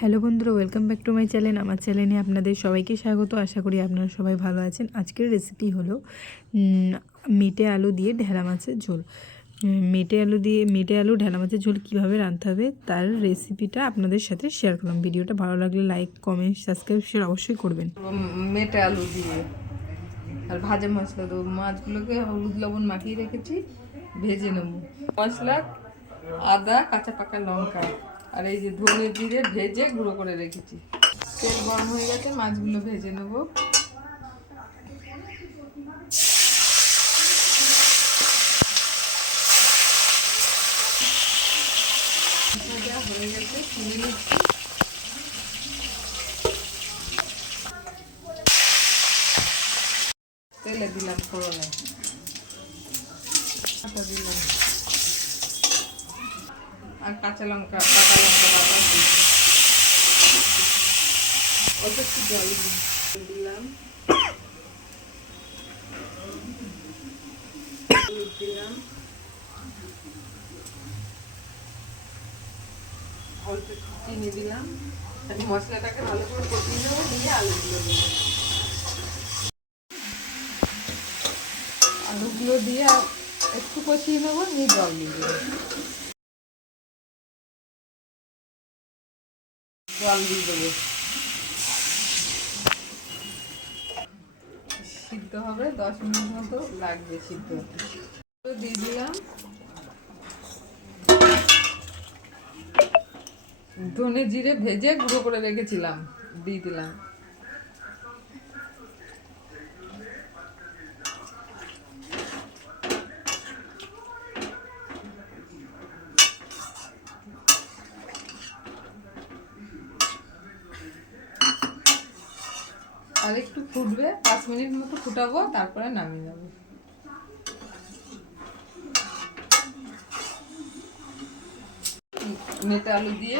Hello বন্ধুরা, welcome back to my channel. আমার চ্যানেলে আপনাদের সবাইকে স্বাগত। আশা করি আপনারা সবাই ভালো আছেন। আজকের রেসিপি হলো মেটে আলু দিয়ে ঢেলা মাছের ঝোল। মেটে আলু ঢেলা মাছের ঝোল কীভাবে রাঁধতে হবে তার রেসিপিটা আপনাদের সাথে শেয়ার করলাম। ভিডিওটা ভালো লাগলে লাইক, কমেন্ট, সাবস্ক্রাইব, শেয়ার অবশ্যই করবেন। মেটে আলু দিয়ে আর ভাজা মশলা দেবো। মাছগুলোকে হলুদ লবণ মাখিয়ে রেখেছি, ভেজে নেব। মশলা, আদা, কাঁচা পাকা লঙ্কা আর এই যে ধনে জিরে ভেজে গুঁড়ো করে রেখেছি। তেল গরম হয়ে গেছে, মাছগুলো ভেজে নেব। ভাজা হয়ে গেছে, তুলে নিচ্ছি। তেলে দিলাম ফোড়নে, আটা দিলাম আর কাঁচা লঙ্কা, পাকা লঙ্কা বাটা অল্প একটু জল দিলাম, দিলাম অল্প একটু চিনি দিলাম। মশলাটাকে ভালো করে কষিয়ে নেবো, নিয়ে আলুগুলো দেবো। আলুগুলো দিয়ে একটু কষিয়ে নেবো, নিয়ে জল দিয়ে দেবো। জল দিয়ে দেবো, সিদ্ধ হবে 10 মিনিট মতো লাগবে সিদ্ধ হতে। দিয়ে দিলাম ধনে জিরে ভেজে গুঁড়ো করে রেখেছিলাম, দিয়ে দিলাম। আর একটু ফুটবে, 5 মিনিট মতো ফুটাবো, তারপরে নামিয়ে নেবো। মেটে আলু দিয়ে